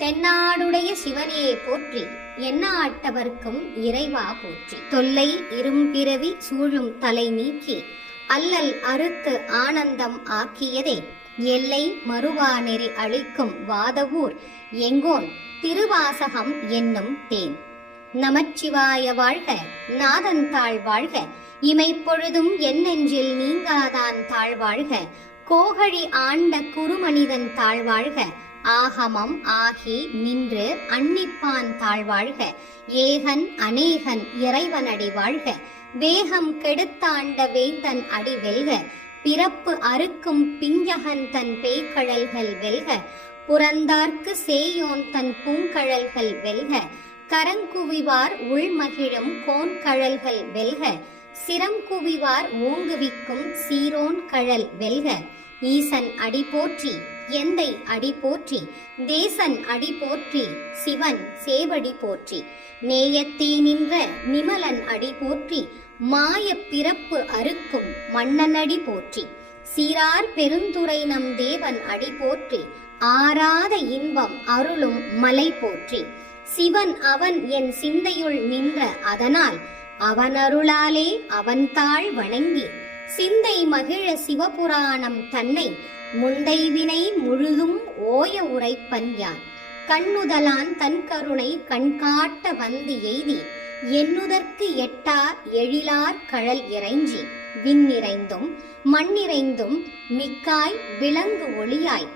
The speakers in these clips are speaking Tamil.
தென்னாடுடைய சிவனே போற்றி, எந்நாட்டவர்க்கும் இறைவா போற்றி. தொல்லை இரும்பிறவி சூழும் தலை நீக்கி அல்லல் அறுத்து ஆனந்தம் ஆக்கியதே, எல்லை மறுவா நெறி அளிக்கும் வாதவூர் எங்கோன் திருவாசகம் என்னும் தேன். நமச்சிவாய வாழ்க, நாதன் தாழ் வாழ்க, இமைப்பொழுதும் என் நெஞ்சில் நீங்காதான் தாழ்வாழ்க, கோகழி ஆண்ட குறுமனிதன் தாழ்வாழ்க, ஆகமம் ஆகி நின்று அன்னிப்பான் தாழ்வாழ்க, ஏகன் அநேகன் இறைவனடி வாழ்க, வேகம் கெடுத்தாண்ட வேந்தன் அடி வெல்க, பிறப்பு அறுக்கும் பிஞ்சகன் தன் பேய்கழல்கள் வெல்க, புறந்தார்க்கு சேயோன் தன் பூங்கழல்கள் வெல்க, கரங்குவிவார் உள்மகிழும் கோன்கழல்கள் வெல்க, சிரம் குவிவார் ஓங்குவிக்கும் சீரோன் கழல் வெல்க, ஈசன் அடி போற்றி, எந்தை அடி போற்றி, தேசன் அடி போற்றி, சிவன் சேவடி போற்றி, நேயத்தே நின்ற நிமலன் அடி போற்றி, மாய பிறப்பு அறுக்கும் மன்னன் அடி போற்றி, சீரார் பெருந்துரை நம் தேவன் அடி போற்றி, ஆராத இன்பம் அருளும் மலை போற்றி, சிவன் அவன் என் சிந்தையுள் நின்ற அதனால் அவன் அருளாலே அவன் தாழ் வணங்கி, சிந்தை மகிழ சிவபுராணம் தன்னை முந்தை வினை முழுதும் ஓய உரைப்பன் யான், கண்ணுதலான் தன் கருணை கண்காட்ட வந்து எய்தி, எண்ணுதற்கு எட்டா எழிலார் கழல் இறைஞ்சி, விண்ணிறைந்தும் மண்ணிறைந்தும் மிக்காய் விளங்கு ஒளியாய்,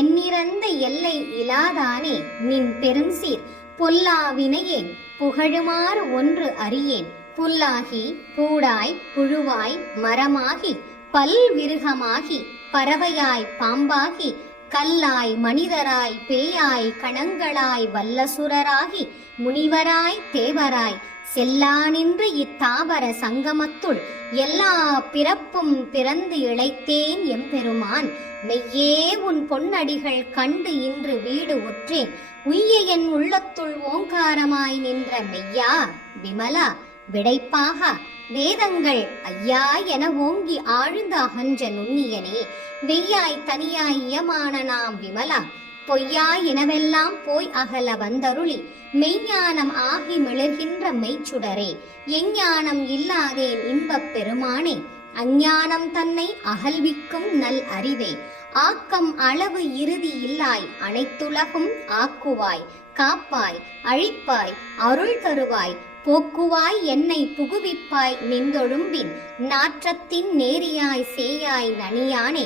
எண்ணிறந்த எல்லை இலாதானே நின் பெரும் சீர், பொல்லா வினையேன் புகழுமாறு ஒன்று அறியேன், புல்லாகி பூடாய் புழுவாய் மரமாகி பல்விருகமாகி பறவையாய் பாம்பாகி கல்லாய் மனிதராய் பேயாய் கணங்களாய் வல்லசுரராகி முனிவராய் தேவராய் செல்லா நின்று இத்தாவர சங்கமத்துள் எல்லா பிறப்பும் பிறந்து இழைத்தேன் எம்பெருமான், மெய்யே உன் பொன்னடிகள் கண்டு இன்று வீடு ஒற்றேன், உய்ய என் உள்ளத்துள் ஓங்காரமாய் நின்ற மெய்யா விமலா விடைப்பாக வேதங்கள் ஐயா என ஓங்கி ஆழ்ந்த அகன்ற நுண்ணியனே, வெய்யாய் தனியாய் இயமான நாம் விமலா, பொய்யா எனவெல்லாம் போய் அகல வந்தருளி, மெய்ஞானம் ஆகி மிளர்கின்ற மெய்ச்சுடரே, எஞ்ஞானம் இல்லாதேன் இன்பப் பெருமானே, அஞ்ஞானம் தன்னை அகல்விக்கும் நல் அறிவே, ஆக்கம் அளவு இறுதி இல்லாய் அனைத்துலகும் ஆக்குவாய், காப்பாய் அழிப்பாய் அருள் தருவாய், போக்குவாய் என்னை புகுவிப்பாய் நின்றொழும்பின், நாற்றத்தின் நேரியாய் சேயாய் நனியானே,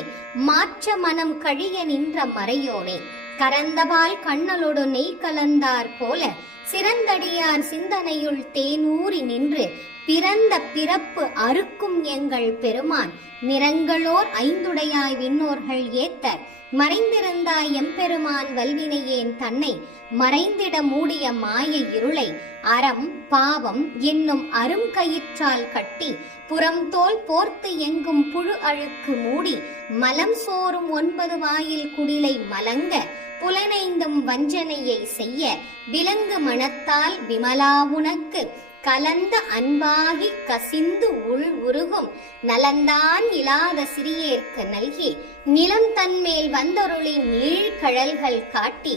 மாற்ற மனம் கழிய நின்ற மறையோனே, கரந்தபால் கண்ணலோடு நெய் கலந்தார் போல, சிறந்தடியார் சிந்தனையுள் தேனூறி நின்று, பிறந்த பிறப்பு அறுக்கும் எங்கள் பெருமான், நிறங்களோர் ஐந்துடையாய் விண்ணோர்கள் ஏத்த, மறைந்திருந்தாய் எம்பெருமான் வல்வினையேன் தன்னை, மறைந்திட மூடிய மாய இருளை, அறம் பாவம் என்னும் அரும் கயிற்றால் கட்டி, புறம் தோல் போர்த்து எங்கும் புழு அழுக்கு மூடி, மலம் சோறும் 9 வாயில் குடிலை மலங்க, புலனைந்தும் வஞ்சனையை செய்ய, விலங்கு மனத்தால் விமலா உனக்கு கலந்த அன்பாகி கசிந்து உள் உருகும், நலந்தான் இல்லாத சிறியேற்கு நல்கி, நிலம் தன்மேல் வந்தொருளி நீழ்கழல்கள் காட்டி,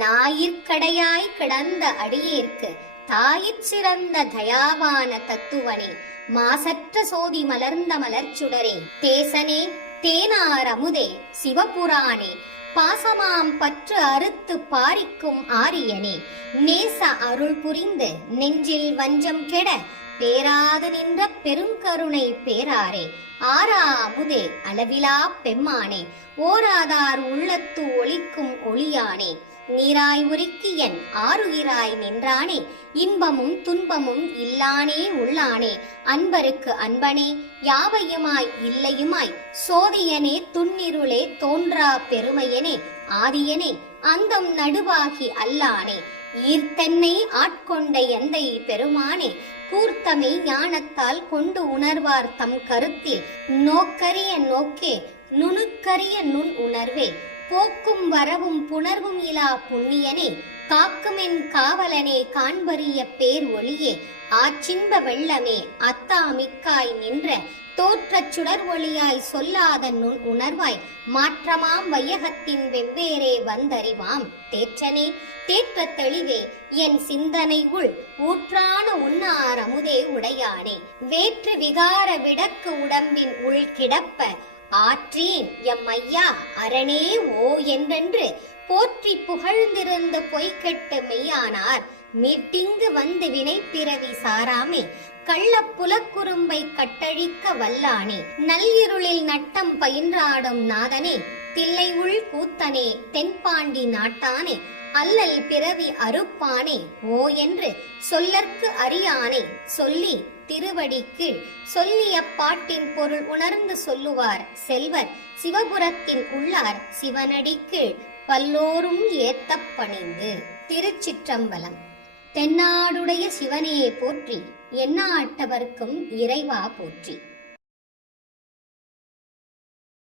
ஞாயிற்கடையாய் கிடந்த அடியேற்கு தாயிற் சிறந்த தயாவான தத்துவனே, மாசற்ற சோதி மலர்ந்த மலர்ச்சுடரே, தேசனே தேனார் அமுதே சிவபுராணே, பாசமாம் பற்று அறுத்து பாரிக்கும் ஆரியனே, நேச அருள் புரிந்து நெஞ்சில் வஞ்சம் கெட, பேராது நின்ற பெருங்கருணை பேராரே, ஆரா அமுதே அளவிலா பெம்மானே, ஓராதார் உள்ளத்து ஒளிக்கும் ஒளியானே, நீராய் உருக்கியன் ஆருயிராய் நின்றானே, இன்பமும் துன்பமும் இல்லானே உள்ளானே, அன்பருக்கு அன்பனே யாவையுமாய் இல்லையுமாய், சோதியனே துன்னிருளே தோன்றா பெருமையனே, ஆதியனே அந்தம் நடுவாகி அல்லானே, ஈர்த்தென்னை ஆட்கொண்ட எந்தை பெருமானே, கூர்த்தமை ஞானத்தால் கொண்டு உணர்வார் தம் கருத்தில், நோக்கரிய நோக்கே நுணுக்கரிய நுண் உணர்வே, போக்கும் வரவும் புணர்வும் இலா புண்ணியனே, காக்குமென் காவலனே காண்பரிய பேர் ஒளியே ஆச்சின்ப வெள்ளமே அத்தா மிக்காய் நின்ற தோற்றச் சுடர் ஒளியாய் சொல்லாத நுண் உணர்வாய் மாற்றமாம் வையகத்தின் வெவ்வேறே வந்தறிவாம் தேற்றனே தேற்ற தெளிவே என் சிந்தனை உள் ஊற்றான உன்னார் அமுதே உடையானே வேற்று விகார விடக்கு உடம்பின் உள் கிடப்ப ஆற்றேன் எம்மையா அரணே ஓ என்றென்று போற்றி புகழ்ந்திருந்து பொய்கெட்டு மெய்யானார் மீட்டிங்கு வந்து வினை பிறவி சாராமே கள்ளப்புலக்குறும்பை கட்டழிக்க வல்லானே நள்ளிருளில் நட்டம் பயின்றாடும் நாதனே தில்லை உள் கூத்தனே தென்பாண்டி நாட்டானே அல்லல் பிறவி அறுப்பானே ஓ என்று சொல்லற்கு அறியானே சொல்லி திருவடிக்கு சொல்லிய பாட்டின் பொருள் உணர்ந்து சொல்லுவார் செல்வர் சிவபுரத்தின் உள்ளார் சிவனடிக்கு பல்லோரும் ஏத்தப் பணிந்து. திருச்சிற்றம்பலம். தென்னாடுடைய சிவனையே போற்றி, எந்நாட்டவர்க்கும் இறைவா போற்றி.